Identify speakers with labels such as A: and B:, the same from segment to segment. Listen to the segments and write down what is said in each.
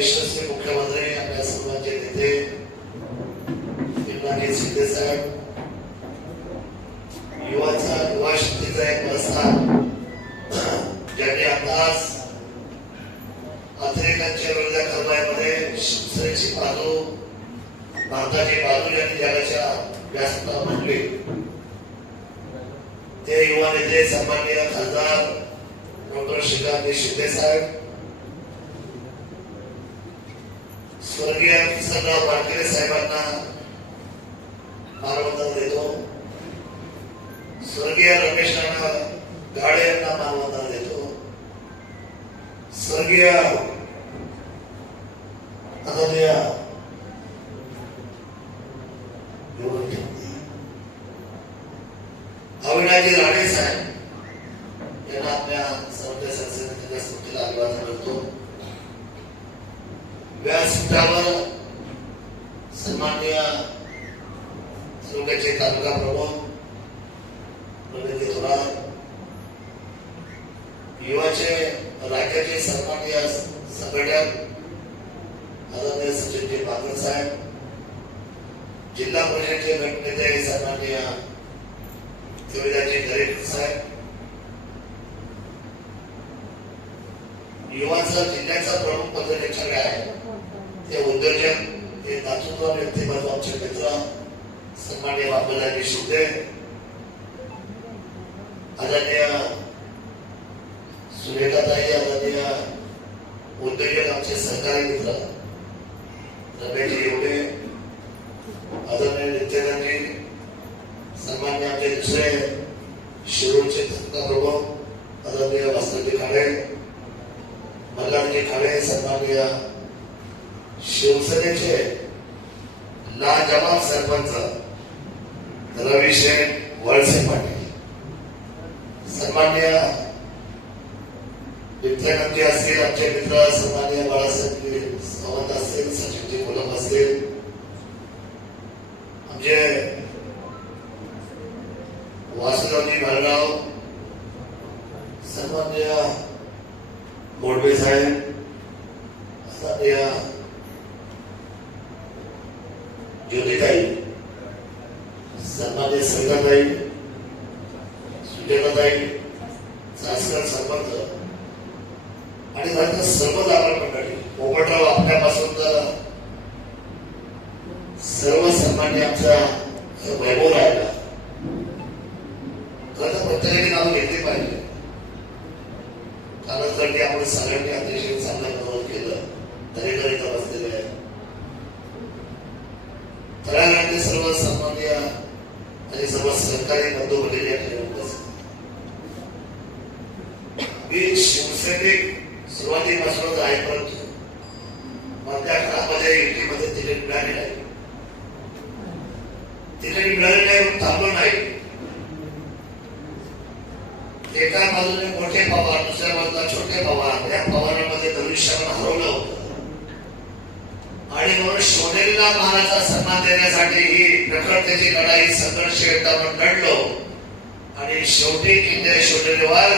A: patience. गाडे यांना मानवंदन देतो स्वर्गीय आदरणीय अविनाजी राणे साहेब यांना आपल्या सर्व संसदेच्या स्मृतीला अभिवादन करतो व्यासपीठावर सन्माननीय तालुक्याचे तालुका प्रमुख प्रगती थोरात युवाचे राज्याचे सन्माननीय संघटक आदरणीय सचिनजी पाटील साहेब जिल्हा परिषदचे गटनेते सन्माननीय देवीदाजी दरेकर साहेब युवाचा जिल्ह्याचा प्रमुख पदाधिकारी आहे ते उद्योजक हे दातृत्व व्यक्तिमत्व आमचे मित्र सन्मान्य बाबूलाजी शिंदे सन्मान्य विद्यानंदी असतील आमचे मित्र सन्मान्य बाळासाहेब सावंत असतील सचिनजी कोलम असतील आमचे वासुदेवजी मालगाव सन्मान्य मोडवे साहेब सन्मान्य ज्योतिताई सन्मान्य संगताई सुजनाताई सासकर सरपंच आणि नंतर सर्व जागर मंडळी पोपटराव आपल्यापासून तर सर्व सन्मान्य आमचा वैभव राहिला. खरं तर प्रत्येकाने नाव घेतली पाहिजे. कारण जर ते आपण सगळ्यांनी अतिशय चांगलं गौरव केलं तरी तरी तर बसलेले आहे तळागाळातले सर्व सन्मान्य आणि सर्व सहकारी बंधू भगिनी आहेत ठिकाणी उपस्थित मी शिवसैनिक सुरुवातीपासूनच आहे परंतु मधल्या काळामध्ये युतीमध्ये तिकीट मिळाली नाही तिकीट मिळाली नाही म्हणून थांबलो नाही एका बाजूने मोठे पवार दुसऱ्या बाजूला छोटे पवार या पवारांमध्ये धनुष्यबाण हरवलं होतं आणि म्हणून शोधेला महाराजा सन्मान देण्यासाठी ही प्रखरतेची लढाई संघर्ष एकदा आपण लढलो आणि शेवटी किल्ले शोधलेवर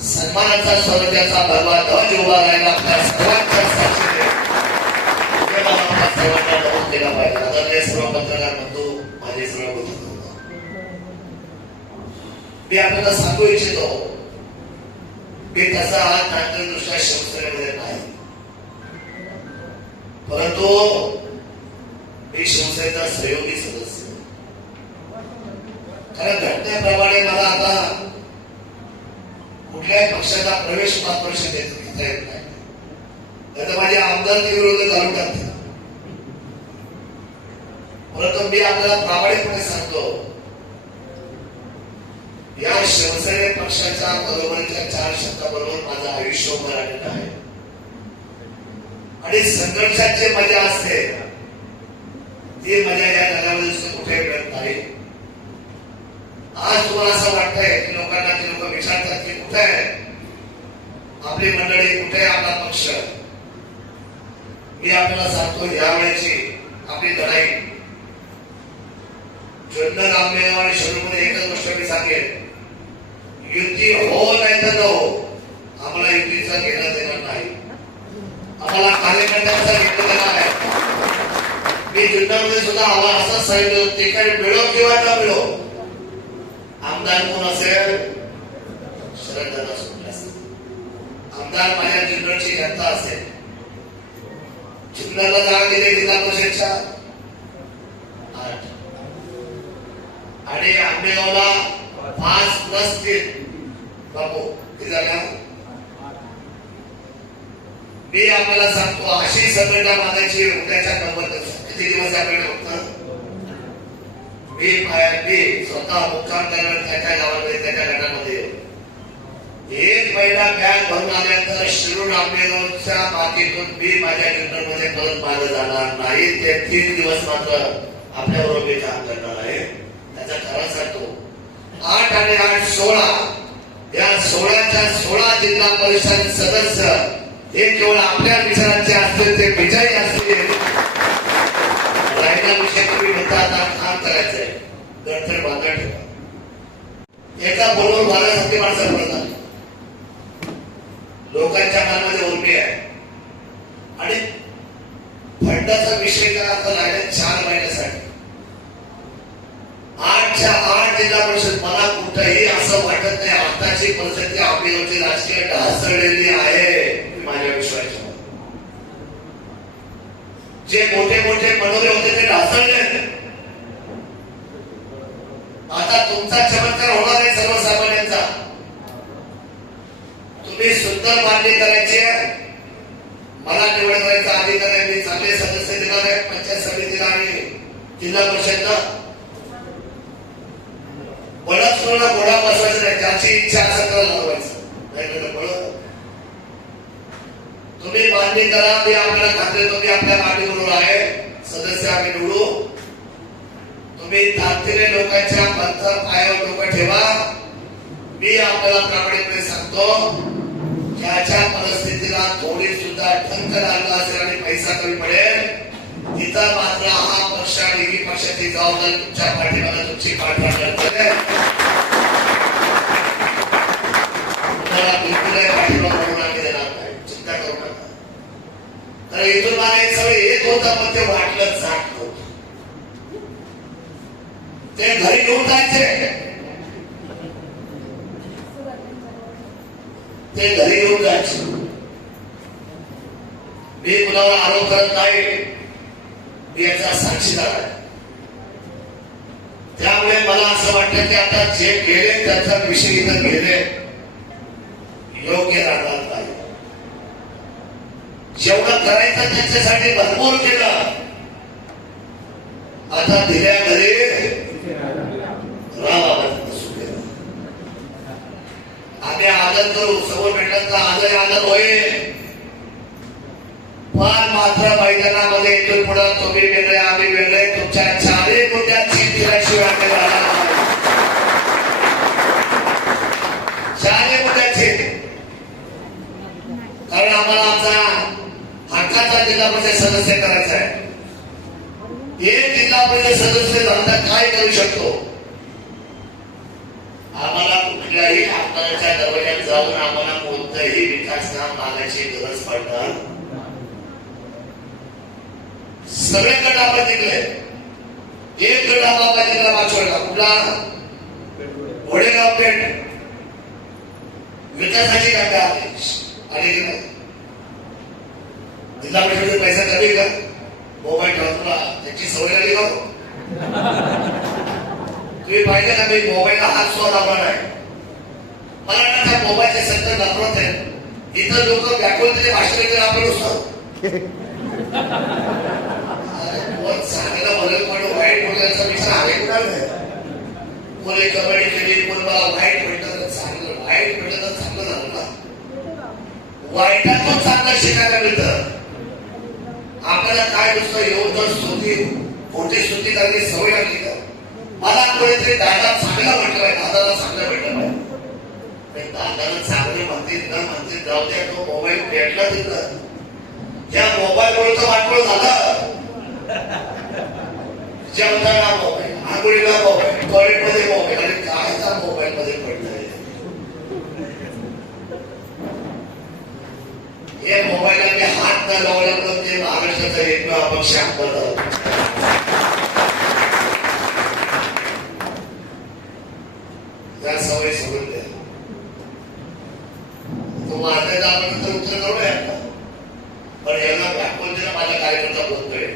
A: सन्मानाचा स्वराज्याचा भगवा ध्वज उभा राहिला. आपल्या सर्वांच्या साक्षीने. सर्वांना नमूद केला पाहिजे. आदरणीय सर्व पत्रकार बंधू माझे सर्व बंधू. मी आपल्याला सांगू इच्छितो की तसा हा तांत्रिक दृष्ट्या शिवसेनेमध्ये नाही. परंतु मी शिवसेनेचा सहयोगी सदस्य कारण घटनेप्रमाणे मला आता कुठल्याही पक्षाचा प्रवेश मात्र घेता येत नाही. तर माझ्या आमदारकी विरोध घालून टाकते परंतु मी आपल्याला प्रामाणिकपणे सांगतो या शिवसेने पक्षाच्या बरोबरीच्या चार शब्दाबरोबर माझं आयुष्य उभं राहिलेलं आहे. आणि संघर्षाची मजा असते ती मजा या जगामध्ये कुठे मिळत नाही. आज तुम्हाला असं वाटतंय की लोकांना ते लोक विचारतात की कुठे आहे? आपली मंडळी कुठे आहे? आपला पक्ष? मी आपल्याला सांगतो यावेळेची आपली लढाई. जुन्नर रामदेव आणि शरूमध्ये एकच गोष्ट मी सांगेन. युती हो नाही तर हो आम्हाला युतीचा घेणं देणार नाही. आम्हाला कार्यकर्त्यांचा घेणं देणार नाही. मी जुन्नरमध्ये सुद्धा आम्हाला असंच सांगितलं ते काही मिळो किंवा न मिळो आमदार कोण असेल शरददादा सुटले असेल आमदार माझ्या जुन्नरची जनता असेल जुन्नरला जागा दिली जिल्हा परिषदच्या आणि आंबेगावला पाच प्लस तीन बाबू किती झाल्या मी आपल्याला सांगतो अशी संघटना मागायची उद्याच्या नव्वद किती दिवस आपल्याकडे होतं मी बाहेर मी स्वतः मुक्काम करणार त्याच्या गावामध्ये त्याच्या गटामध्ये एक महिला बॅग भरून आल्यानंतर शिरूर आंबेगावच्या मातीतून मी माझ्या मध्ये परत मागे जाणार नाही. ते तीन दिवस मात्र आपल्याबरोबर मी काम करणार आहे. त्याचा खरा सांगतो आठ आणि आठ सोळा. या सोळाच्या सोळा जिल्हा परिषद सदस्य हे केवळ आपल्या विचारांचे असतील ते विजयी असतील राहिला विषय तुम्ही म्हणता आता काम करायचंय गडथड बांधा एका बरोबर सत्य माणसं पडतात लोकांच्या मनामध्ये उर्मी आहे. आणि फंडाचा विषय काय आता चार महिन्यासाठी. आठच्या आठ जिल्हा परिषद मला कुठंही असं वाटत नाही. आताची परिस्थिती आपली राजकीय ढासळलेली आहे माझ्या विश्वास जे मोठे मोठे मनोरे होते ते ढासळले. आता तुमचा चमत्कार होणार आहे सर्वसामान्यांचा तुम्ही सुंदर मांडणी करायची आहे. मला निवड करायचा अधिकार आहे. मी चांगले सदस्य देणार आहे. पंचायत समितीला आणि जिल्हा परिषदला. बळच कोणाला घोडा बसवायचा नाही. ज्याची इच्छा असेल त्याला लावायचं. नाही बळ तुम्ही मान्य करा. मी आपल्याला खात्री तुम्ही आपल्या मागणीबरोबर आहे. सदस्य आम्ही निवडू. तुम्ही ताकदीने लोकांच्या पंथ पायावर लोक ठेवा. मी आपल्याला प्रामाणिकपणे सांगतो ज्याच्या परिस्थितीला थोडी सुद्धा ठंक लागला असेल आणि पैसा कमी पडेल तिथं मात्र हा पक्ष आणि ही पक्षाची जबाबदारी तुमच्या पाठीमागे तुमची पाठवणार तुम्हाला चिंता करू नका. तर इथून मला हे सगळं येत होतं पण ते वाटलंच जात नव्हतं ते घरी घेऊन जायचे. ते घरी घेऊन जायचे. मी कुणावर आरोप करत नाही. मी याचा साक्षीदार आहे. त्यामुळे मला असं वाटतं की आता जे गेले त्याचा विषय इथं गेले योग्य राहणार नाही. जेवढं करायचं त्यांच्यासाठी भरपूर केलं. आता दिल्या घरी आदर करू समोर भेटलं आदर आदर होईल पण मात्र मैदानामध्ये इथून पुढे तुम्ही वेगळे आम्ही वेगळे. तुमच्या चारही मुद्द्यांची दिल्याशिवाय आम्ही चारही मुद्द्यांची कारण आम्हाला आमचा हक्काचा जिल्हा परिषद सदस्य करायचा आहे. एक जिल्हा परिषद सदस्य धंदा काय करू शकतो आम्हाला कुठल्याही आमदाराच्या दरवाज्यात जाऊन आम्हाला कोणतंही विकास काम मागायची गरज पडणार सगळे गट आपण जिंकले. एक गट आम्हाला जिंकला मागच्या कुठला? घोडेगाव पेठ. विकासाची काका आले आली की नाही जिल्हा परिषदेचा पैसा कमी का? मोबाईल ठेवा तुला. त्याची सवय लागली का तुम्ही पाहिजे ना मी मोबाईलला हात सुद्धा लावला नाही. मला त्या मोबाईलचे सत्तर नफरत आहे इथं लोक व्याकुळ त्याचे भाषण आपण असतो अरे, कोण चांगलं वाईट बोलायचा विचार आहे. कुणाला कोणी कबड्डी केली कोण मला वाईट भेटलं तर चांगलं वाईट भेटलं तर चांगलं झालं ना. वाईटातून चांगलं शिकायला मिळतं. आपल्याला काय नुसतं येऊन जर स्तुती खोटी स्तुती करायची सवय लागली का मला कोणीतरी दादा चांगलं म्हटलंय दादाला चांगलं म्हटलं नाही दादाला चांगले म्हणतील न म्हणतील जाऊ द्या तो मोबाईल भेटला तिथं. या मोबाईल मुळे तर वाटवळ झालं जेवताना मोबाईल आंघोळीला मोबाईल टॉयलेटमध्ये मोबाईल आणि काय त्या मोबाईल मध्ये पडलंय हे मोबाईलला मी हात न लावल्यामुळे ते महाराष्ट्राचा एकमेव अपक्ष अंतर त्या सवय सोडून तो माझ्या दाबानंतर उत्तर करू नये आता. पण यांना दाखवून माझा कार्यकर्ता बोलतोय.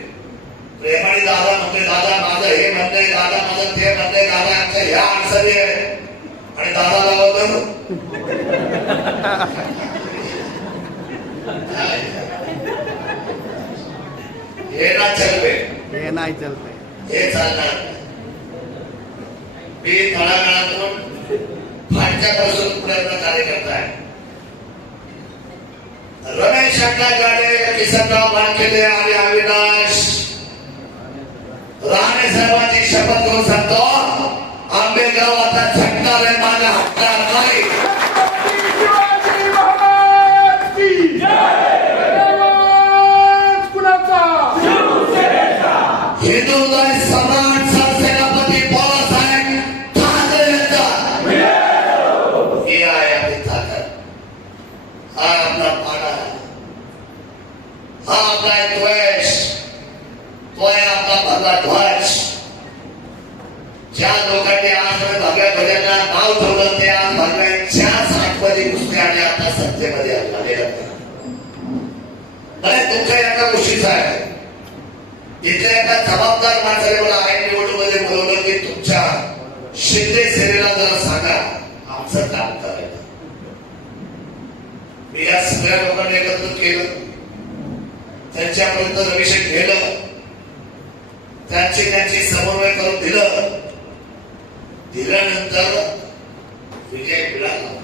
A: प्रेमाने दादा म्हणतोय दादा माझं हे म्हणतंय दादा माझं ते म्हणतंय दादा आमच्या ह्या अडचणी आहे. आणि दादा लावतो हे. ना चलवे
B: हे नाही चालतंय.
A: हे चालणार. मी तळागाळातून फाटक्यापासून प्रयत्न कार्यकर्ता आहे. रमेश अण्णा गाडे किसनराव मानकेले आणि अविनाश राणे साहेबांची शपथ घेऊन सांगतो आंबेगाव आता झटणार आहे माझ्या हटणार नाही
C: हिंदू महाराज
A: सम्राट सरसेनापती बाळासाहेब ठाकरे यांचा ही आहे आपली ताकद हा आपला पाडा हा आपला आहे द्वेष तो आहे आपला भगवा ध्वज ज्या लोकांनी आज भगव्या ध्वजाला नाव ठेवलं ते आज भगव्यांच्या साठमध्ये घुसले आणि आता सत्तेमध्ये आलेले आहेत. मला दुःख एका गोष्टीचा आहे. इथल्या एका जबाबदार माणसाने मला आय निवडणुकीमध्ये बोलवलं की तुमच्या शिंदे सेनेला जरा सांगा आमचं काम करायचं. मी या सगळ्या लोकांना एकत्र केलं. त्यांच्यापर्यंत रविशेख गेलं त्यांची त्यांची समन्वय करून दिलं. दिल्यानंतर विजय मिळाला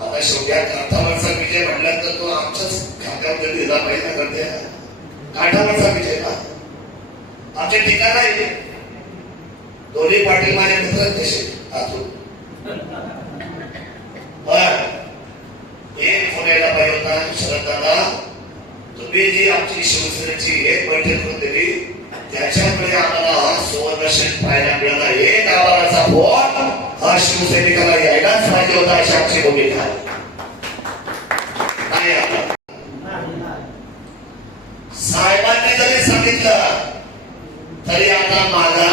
A: आता शेवट्या काठावरचा विजय म्हटला तर तो आमच्याच खात्यामध्ये दिला पाहिजे करते काठावरचा विजय का? आमच्या ठिकाण आहे. दोन्ही पाटील माझे मित्र कसे आतून पण एक फोन यायला पाहिजे होता शरदादा तुम्ही जी आमची शिवसेनेची एक बैठक करून दिली त्याच्यामुळे आम्हाला हा पाहायला मिळाला एक आवाराचा फोन हा शिवसैनिकाला यायलाच पाहिजे होता अशी आमची भूमिका आहे. नाही आला साहेबांनी जरी सांगितलं तरी आता माझा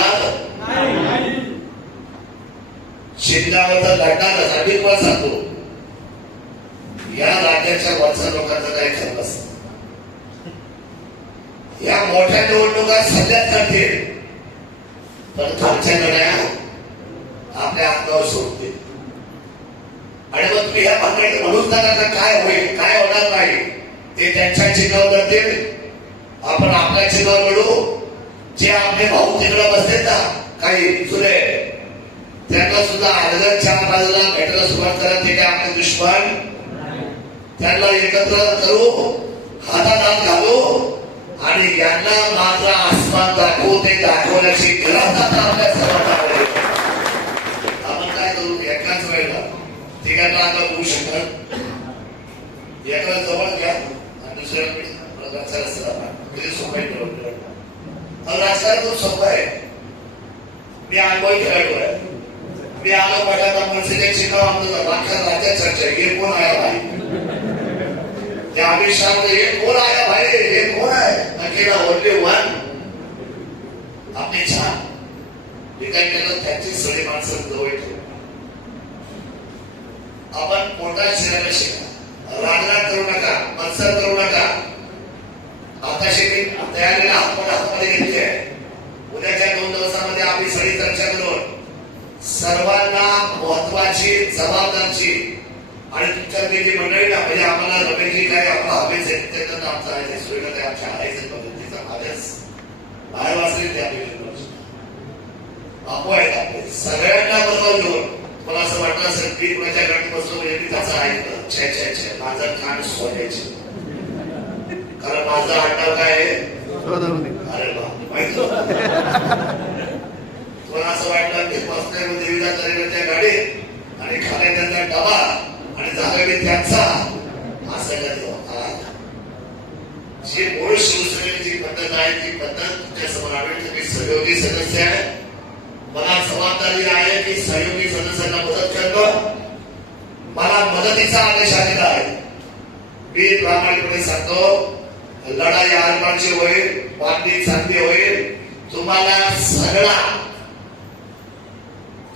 A: चिन्हावर लढणारच अधिक वर सांगतो. या राज्याच्या वरच्या लोकांचं काही खरं नसतं. या मोठ्या निवडणुका सगळ्यात करतील पण खालच्या लढ्या आपल्या अंगावर सोडते. आणि मग तुम्ही ह्या भानगडीत म्हणून नका काय होईल काय होणार नाही ते त्यांच्या चिन्हावर लढतील आपण आपल्या चिन्हावर लढू जे आपले भाऊ तिकडे बसले ना काही जुने त्यांना सुद्धा अर्ध्या चार बाजूला भेटायला सुरुवात करा ते काय आपले दुश्मन? त्यांना एकत्र करू हातात हात घालू आणि यांना मात्र आसमान दाखवू ते दाखवण्याची गरज आता आपल्या सर्वांना आहे. आपण काय करू एकाच वेळेला तिघांना आता होऊ शकत एकाला जवळ घ्या आणि दुसऱ्या प्रकारचा सोपाई म्हणजे राजकारण खूप सोपं आहे. मी अनुभवी खेळाडू आहे. मी आलो आमचं अख्ख्या राज्यात चर्चा हे कोण आया भाई? ते अमित शाह हे कोण आया भाई? हे कोण आहे? अकेला ओनली वन आपले छान. जे काही केलं त्यांची सगळी माणसं जवळ ठेवू आपण पोटात शिरायला शिका रागराग करू नका मत्सर करू नका. आता शेती तयारीला आपण हातमध्ये घेतली आहे. उद्याच्या दोन दिवसामध्ये आपली सगळी चर्चा करून सर्वांना महत्वाची जबाबदारची आणि तुमच्या जी मंडळी ना म्हणजे आम्हाला रमेशजी काय आपला हवेच आहे त्याच्यात आमचा आहे सुरेखा काय आमच्या आहेच पद्धतीचा आदेश बाहेर वाचले ते आपले. बापू आहेत आपले. सगळ्यांना बरोबर घेऊन सगळी माझ्या गाठी बसलो म्हणजे मी त्याचं ऐकलं छे छे छे. माझा कान सोडायचे कारण माझा आडनाव काय आहे? अरे बाप. मला असं वाटलं की बसतोय देवीला तरी त्या गाडीत आणि खाली त्यांचा डबा आणि झाला मी त्यांचा. असं कधी जी मूळ शिवसेनेची पद्धत आहे ती पद्धत तुमच्यासमोर आढळते. मी सहयोगी सदस्य आहे. मला जबाबदारी आहे की सहयोग मदतीचा आदेश आलेला आहे. मी प्रामाणिकपणे सांगतो लढाई आरमानची होईल बांधणी चांगली होईल तुम्हाला सगळा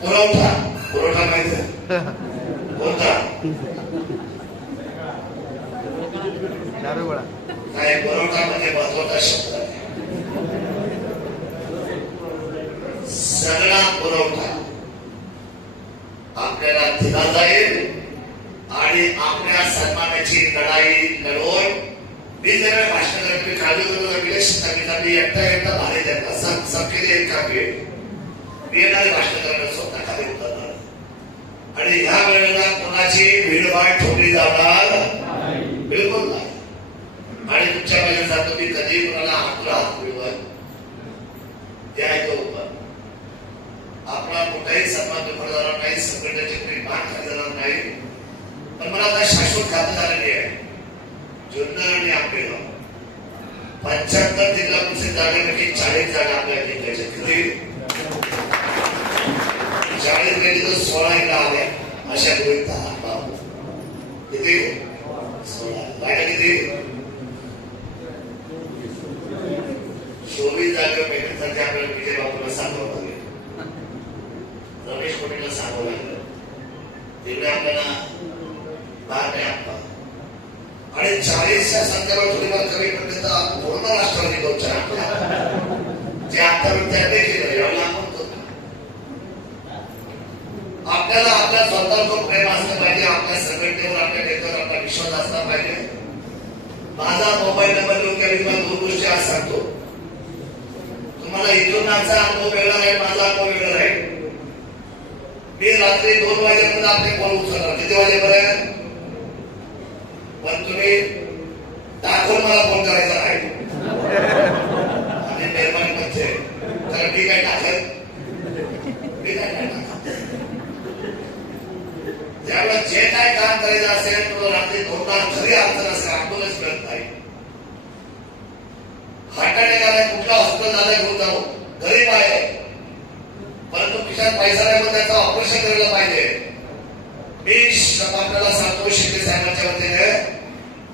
A: पुरवठा पुरवठा माहिती? कोणता? काय पुरवठा म्हणजे महत्त्वाचा शब्द आहे. सगळा पुरवठा आपल्याला दिला जाईल आणि आपल्या सन्मानाची लढाई लढवून मी जर भाषण करतो काळजी करून विलेश सांगितला मी एकटा एकटा भारी देता सब सबके लिए एक काम वेळ मी येणार भाषण करणार स्वतः खाली उतरणार आणि ह्या वेळेला कोणाची भीडभाड ठेवली जाणार बिलकुल नाही. आणि तुमच्या माझ्या जातो मी कधी कोणाला हातला हात मिळवत ते आहे तो उपर आपला कुठलाही सन्मान दुखर जाणार नाही संघटनेची कुणी मान खाली जाणार नाही. पण मला आता शाश्वत खातं झालेली आहे. जुन्नर आणि आंबेगाव. पंच्याहत्तर जिल्हा परिषद जागेपैकी चाळीस जागा आपल्या जिल्ह्याच्या किती? चाळीस पैकी तर सोळा इकडे आल्या अशा गृहित धरा. किती? सोळा. बाहेर किती चोवीस जागा पेमेंटसाठी आपल्याला विजय बापूला सांगावं लागेल रमेश कोटेला सांगावं लागलं तिकडे आपल्याला भाग नाही आपला आणि चाळीसच्या संख्येवर थोडीफार कमी पडले तर आपण पूर्ण राष्ट्रवादी दोनच्या आपल्या जे आतापर्यंत त्यांनी केलं यावेळेला आपण करू. आपल्याला आपल्या स्वतःवर प्रेम असलं पाहिजे आपल्या संघटनेवर आपल्या नेत्यावर आपला विश्वास असला पाहिजे माझा मोबाईल नंबर लिहून घ्या मी तुम्हाला दोन गोष्टी आज सांगतो तुम्हाला इथून माझा अनुभव वेगळा राहील माझा अनुभव वेगळा राहील मी रात्री दोन वाजेपर्यंत आपले कोण उचलणार. किती वाजेपर्यंत? पण तुम्ही दाखवून मला फोन करायचा नाही आणि निर्माण म्हणजे. कारण मी काय टाकत मी काय नाही जे काय काम करायचं असेल तो रात्री दोन तास घरी अडचण असेल आपणच मिळत नाही. हाटाने झालाय कुठला हॉस्पिटल झालाय घेऊन जाऊ. गरीब आहे परंतु खिशात पैसा नाही पण त्याचं ऑपरेशन करायला पाहिजे. मी आपल्याला सांगतो शिंदे साहेबांच्या वतीने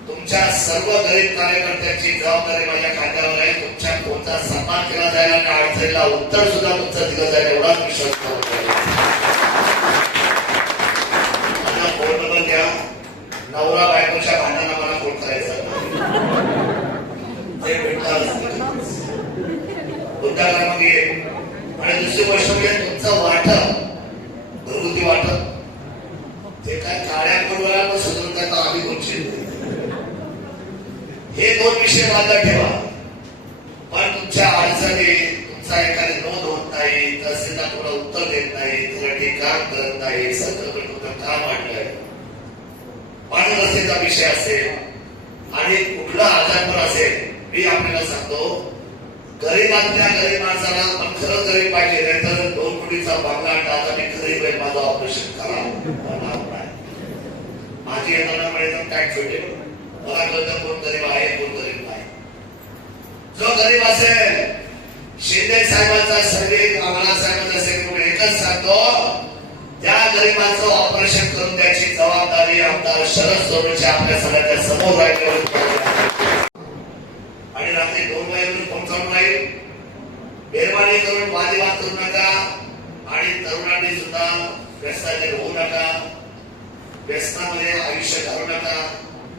A: तुमच्या सर्व गरीब कार्यकर्त्यांची जबाबदारी माझ्या खात्यावर आहे. तुमच्या कोणता सन्मान केला जाईल आणि अडचणीला उत्तर सुद्धा तुमचं दिलं जाईल एवढाच विश्वास माझा फोन नंबर द्या. नवरा बायकोच्या भांडणा मला फोन करायचा ते भेटणार मुद्दा आणि दुसरी गोष्ट म्हणजे तुमचं वाटप घरगुती वाटप. ते काळ्या कोडवला त्याचा आम्ही गोष्टी हे दोन विषय माझा ठेवा. पण तुमच्या अडचणी तुमचा एखादी नोंद होत नाही तहसीलदार तुला उत्तर देत नाही तुला ठिकाण करत नाही सरकारकडे तुमचं काम आणलंय पाणी रस्त्याचा विषय असेल आणि कुठला आजार पण असेल मी आपल्याला सांगतो गरीबातल्या गरीब माणसाला आपण खरं गरीब पाहिजे नाही तर दोन कोटीचा बांगला आणला आता मी गरीब आहे माझं ऑपरेशन करा. माझी येताना मिळेल काय भेटेल? मला कळतं कोण गरीब आहे कोण गरीब नाही जो गरीब असेल शिंदे साहेबांचा सर्वे आम्हाला साहेबांचा सर्वे एकच सांगतो त्या गरीबाचं ऑपरेशन करून त्याची जबाबदारी आमदार शरद सोनूच्या आपल्या सगळ्यांच्या समोर राहिली आणि रात्री दोन वाजेपर्यंत पोहोचवून चालू राहील मेहरबानी करून वादविवाद करू नका. आणि तरुणांनी सुद्धा व्यसनाचे होऊ नका. व्यसनामध्ये आयुष्य घालू नका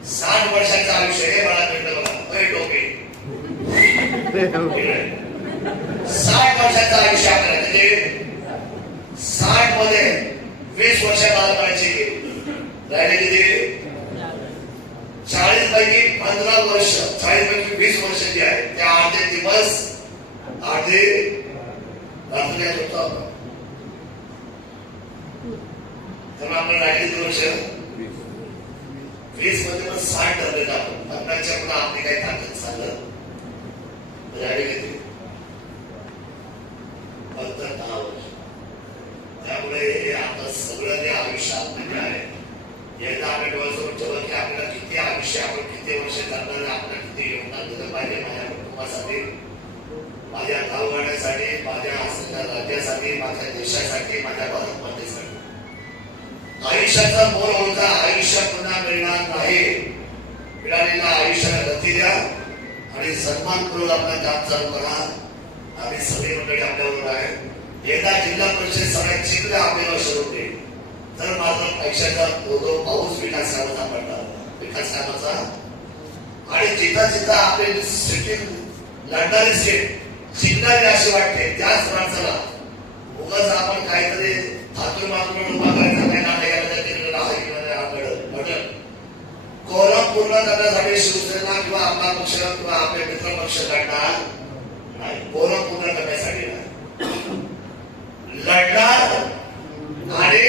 A: साठ वर्षाचं आयुष्य हे मला भेटलं बघा. टोपी. साठ वर्षाचं आयुष्य आपल्याला म्हणजे साठमध्ये वीस वर्ष बालपणाची राहिले किती चाळीस पैकी पंधरा वर्ष चाळीस पैकी वीस वर्ष जे आहे त्या अर्धे दिवस अर्धे रात्री होतो आपण आम्हाला आपण राहिले वर्ष वीसमध्ये पण साठ धरलेलं आपण पन्नासच्या पुन्हा आपली काही ताकद चाललं राहिले घेतली. फक्त दहा वर्ष. त्यामुळे हे आता सगळं जे आयुष्य आपल्याकडे म्हणजे आहे एकदा आपण डोळ्यासमोर ठेवलं की आपल्याला किती आयुष्य आपण किती वर्ष करणार आपल्याला किती योगदान दिलं पाहिजे माझ्या कुटुंबासाठी माझ्या गावगाड्यासाठी माझ्या राज्यासाठी माझ्या देशासाठी माझ्या भारत मातेसाठी आयुष्याचा मोल होता आयुष्य पुन्हा मिळणार नाही. मिळालेल्या आयुष्याला गती द्या आणि सन्मान करून आपलं काम चालू करा. आम्ही सगळी मंडळी आपल्याबरोबर आहे. एकदा जिल्हा परिषद सगळ्यात जिंकल्या आपल्याला शोधून देईल तर माझा पैशाचा तो जो पाऊस विकास कामाचा पडला. विकास कामाचा. आणि जिथं जिथं आपले सिटी लढणारी सीट जिंकणारी अशी वाटते त्याच माणसाला उगाच आपण काहीतरी हातून मातून उभा नाटक कोरम पूर्ण करण्यासाठी शिवसेना किंवा आपला पक्ष किंवा आपले मित्र पक्ष लढणार नाही कोरम पूर्ण करण्यासाठी लढणार आणि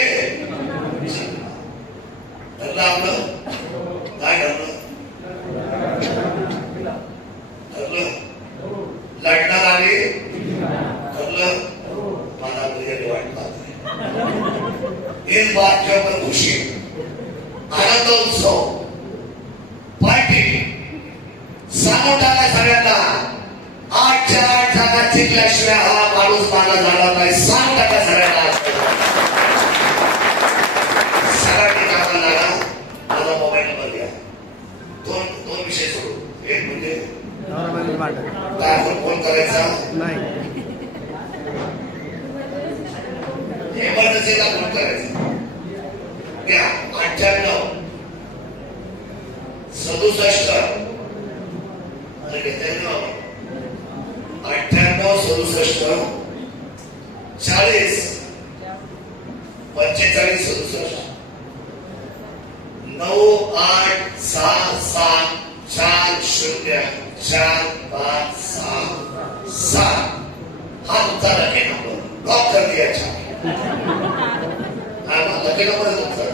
A: आपलं काय ठरलं ठरलं लढणार आणि ठरलं मला मुझे वाटलं इस बात के ऊपर खुशी आनंदोत्सव पार्टी सांगून टाका सगळ्यांना आठच्या आठ जागा जिंकल्याशिवाय हा माणूस मानला जाणार नाही सांग टाका सगळ्यांना सगळ्यांनी कामाला लागा माझा मोबाईल नंबर घ्या दोन दोन विषय सोडू एक म्हणजे
B: नॉर्मली मांडत
A: काय आपण फोन करायचा
B: नाही
A: एमर्जन्सीला फोन करायचा घ्या अठ्ठ्याण्णव. सदुसष्ट अरे घेताय ना बाबा? अठ्ठ्याण्णव सदुसष्ट चाळीस पंचेचाळीस सदुसष्ट नऊ आठ सहा सात चार शून्य चार पाच सहा सात हा तुमचा लकी नंबर ब्लॉक कर दिया छान हा ना लकी नंबर आहे तुमचा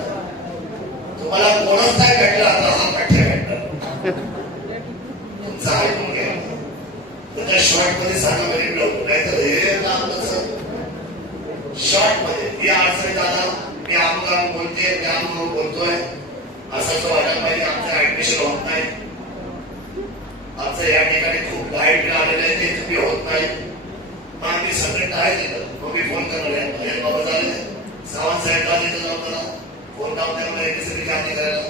A: तुम्हाला कोणच नाही भेटला आता हा पाठ्य भेटला तुमचा ऐकून घ्या त्याच्या शॉर्टमध्ये सांगा म्हणजे लवकर नाही तर हे काम कसं शॉर्टमध्ये ही अडचणी दादा मी आमदार बोलते मी आमदार बोलतोय असं असं वाटायला पाहिजे आमचं ऍडमिशन होत नाही. आमचं या ठिकाणी खूप गाईड आलेलं आहे ते तुम्ही होत नाही. मग आम्ही सगळे काय तिथं मग मी फोन करणार आहे. बाबा झाले. सावंत साहेब झाले तर जाऊ मला फोन लावून द्या मला एकीसाठी काम करायला?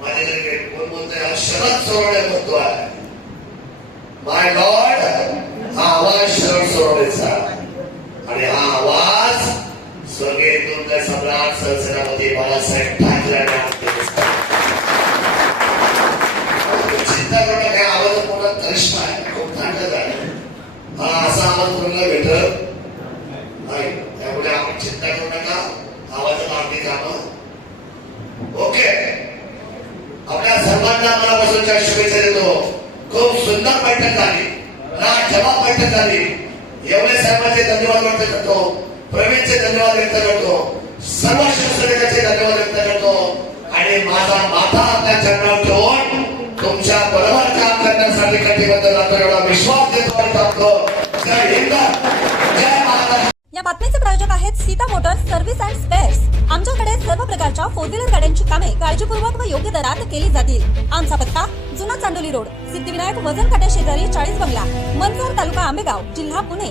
A: माझ्या घरी काही कोण बोलतोय? हा शरद सोरवडे बोलतो आहे. माय लॉर्ड हा आवाज शरद सोरवडेचा आणि हा आवाज स्वर्गीय सम्राट सरसेनापती बाळासाहेब ठाकरे यांनी आपल्याला चिंता करू नका या आवाजात करिश्मा आहे खूप ताकद आहे हा असा आवाज तुम्हाला भेटत नाही त्यामुळे आपण चिंता करू नका आवाजात आपली कामं ओके आपल्या सर्वांना मनापासूनच्या शुभेच्छा देतो खूप सुंदर बैठक झाली ना जमा बैठक झाली एवढे सर्वांचे धन्यवाद व्यक्त करतो प्रवीणचे धन्यवाद व्यक्त करतो. सर्व शिवसैनिकांचे धन्यवाद व्यक्त करतो. आणि माझा माता आपल्या चरणावर ठेवून तुमच्या बरोबर काम करण्यासाठी कटिबद्ध राहतो एवढा विश्वास देतो आणि टाकतो जय हिंद. जय महाराष्ट्र.
D: या बातमीचे प्रायोजक आहेत Sita motors service and spares. आमच्याकडे सर्व प्रकारच्या फोर व्हीलर गाड्यांची कामे काळजीपूर्वक व योग्य दरात केली जातील. आमचा पत्ता जुना चांदोली रोड. सिद्धिविनायक वजन काट्या शेजारी चाळीस बंगला मनसर तालुका आंबेगाव जिल्हा पुणे.